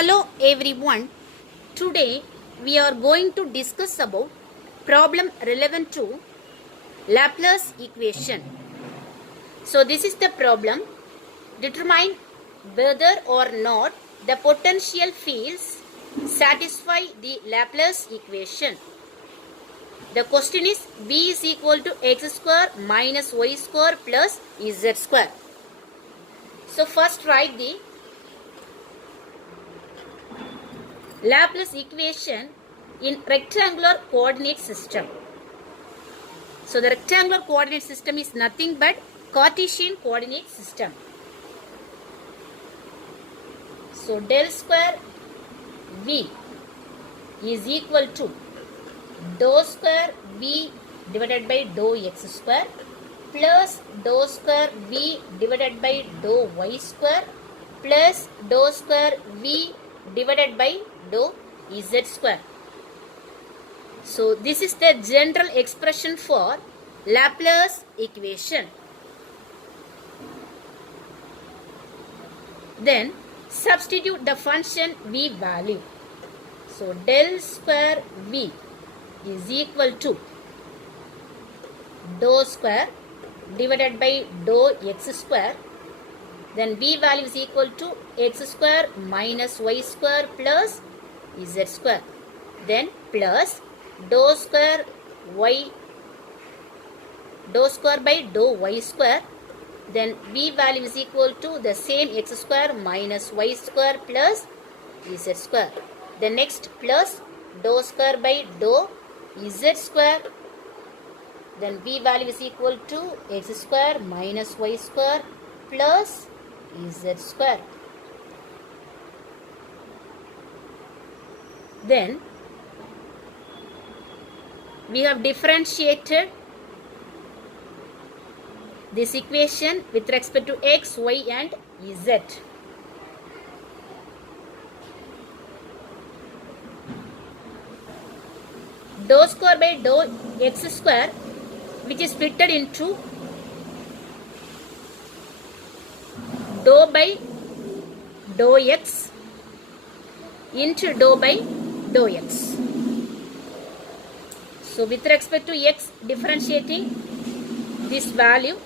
Hello everyone. Today we are going to discuss about problem relevant to Laplace equation. So this is the problem. Determine whether or not the potential fields satisfy the Laplace equation. The question is B is equal to x square minus y square plus z square. So first write the Laplace equation in rectangular coordinate system. So the rectangular coordinate system is nothing but Cartesian coordinate system. So del square V is equal to dou square V divided by dou x square plus dou square V divided by dou y square plus dou square V divided by dou z square. So this is the general expression for Laplace equation. Then substitute the function V value. So del square V is equal to dou square divided by dou x square. Then V value is equal to x square minus y square plus z square. Then plus dou square by dou y square. Then V value is equal to the same x square minus y square plus z square. The next plus dou square by dou z square. Then V value is equal to x square minus y square plus z square. Then we have differentiated this equation with respect to x, y and z. Dou square by dou x square, which is splitted into dou by dou x into dou by dou x. So with respect to x, differentiating this value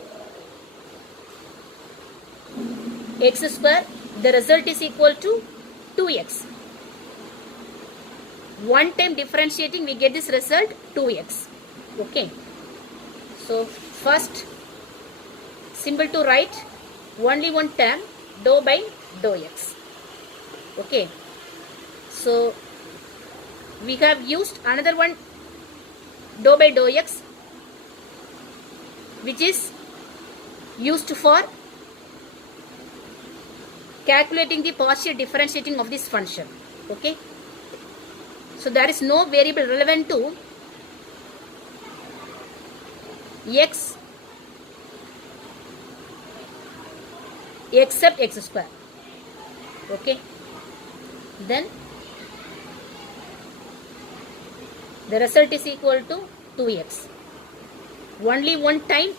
x square, the result is equal to 2x. One time differentiating, we get this result 2x. Okay. So first, simple to write, only one term, dou by dou x. Okay. So we have used another one, dou by dou x, which is used for calculating the partial differentiating of this function. Okay. So there is no variable relevant to x except x square. Okay. Then the result is equal to 2x. Only one time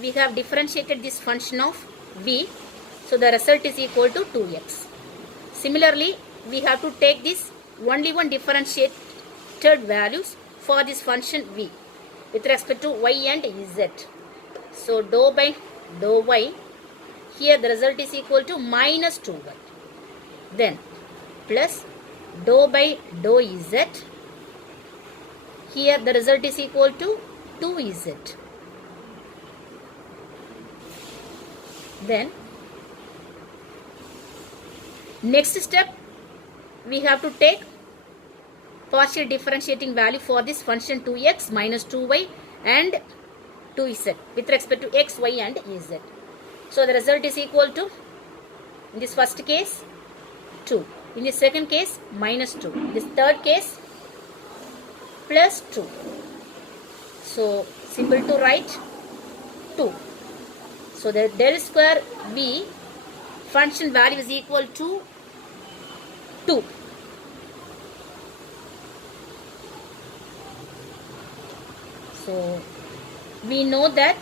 we have differentiated this function of v. So the result is equal to 2x. Similarly, we have to take this only one differentiated values for this function v with respect to y and z. So dou by dou y, here the result is equal to minus 2y. Then plus dou by dou z, here the result is equal to 2z. Then next step, we have to take partial differentiating value for this function 2x minus 2y and 2z with respect to x, y and z. So the result is equal to, in this first case, 2. In this second case, minus 2. In this third case, plus 2. So simple to write, 2. So the del square v function value is equal to 2. So we know that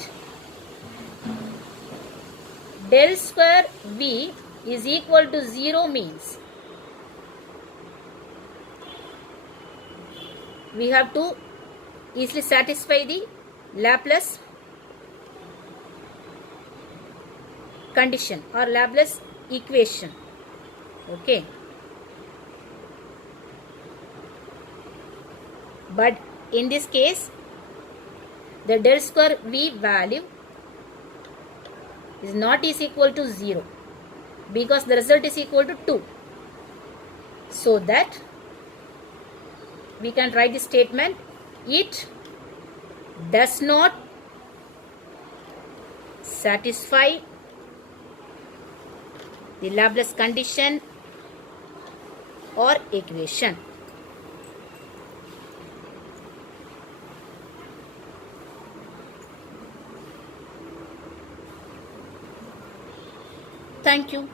del square v is equal to 0 means we have to easily satisfy the Laplace condition or Laplace equation. Okay. But in this case, the del square V value is not is equal to 0 because the result is equal to 2. So that we can write the statement, it does not satisfy the Laplace condition or equation. Thank you.